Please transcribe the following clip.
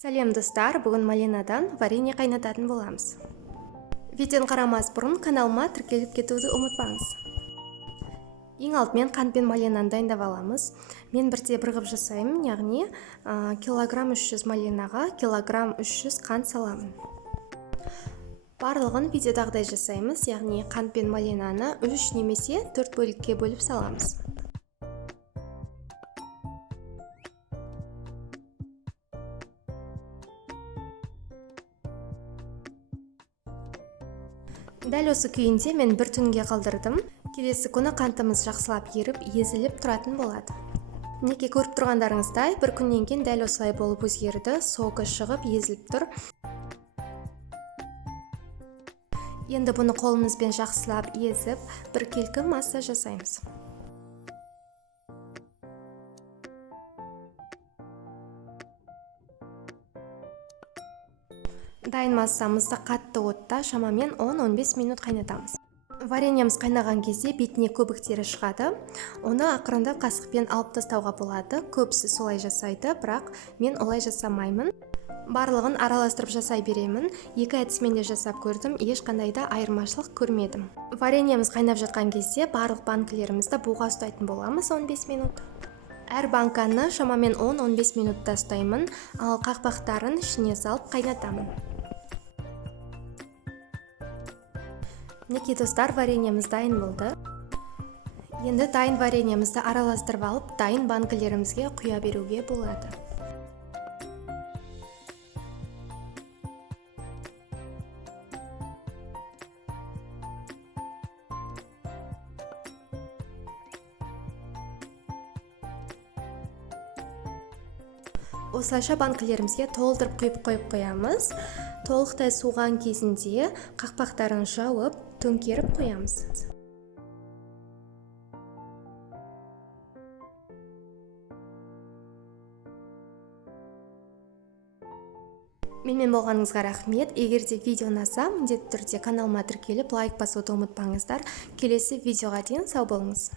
Сәлем достар, бүгін малинадан варенье қайнататын боламыз. Видеоны қарамас бұрын каналыма тіркеліп кетуді ұмытпаңыз. Ең алдымен қант пен малинаны дайындап аламыз. Мен бірте бір қып жасаймын, яғни килограмм 300 малинаға килограмм 300 қант саламын. Барлығын видеодағыдай жасаймыз, яғни қант пен малинаны 3 немесе 4 бөлікке бөліп саламыз. Дәл осы күйінде мен бір түнге қалдырдым. Келесі күні қантымыз жақсылап еріп, езіліп тұратын болады. Мінекей көріп тұрғандарыңыздай, бір күннен кейін дәл осылай болып өзгерді, соғы шығып, езіліп тұр. Енді бұны қолымызбен жақсылап езіп, бір келкі масса жасаймыз. Дайын массамызды қатты отта шамамен 10-15 минут қайнатамыз. Вареньеміз қайнаған кезде бетіне көбіктері шығады. Оны ақырындап қасықпен алып тастауға болады. Көбісі солай жасайды, бірақ мен олай жасамаймын. Барлығын араластырып жасай беремін. Екі әдісімен де жасап көрдім, ешқандай да айырмашылық көрмедім. Вареньеміз қайнап жатқан кезде барлық банкілерімізді буға ұстайтын боламыз 15 минут. Әр банканы шамамен 10-15 минутта ұстаймын, ал қақпақтарын ішіне салып қайнатамын. Мінекей достар, вареньеміз дайын болды. Енді дайын вареньемізді араластырып алып, дайын банкілерімізге құя беруге болады. Осылайша банкілерімізге толтырып құйып қоямыз. Толықтай суған кезінде қақпақтарын жауып, төңкеріп қоямыз. Менімен болғаныңызға рахмет. Егер де видео ұнаса, міндетті түрде каналыма тіркеліп, лайк басуды ұмытпаңыздар. Келесі видеоға дейін сау болыңыз.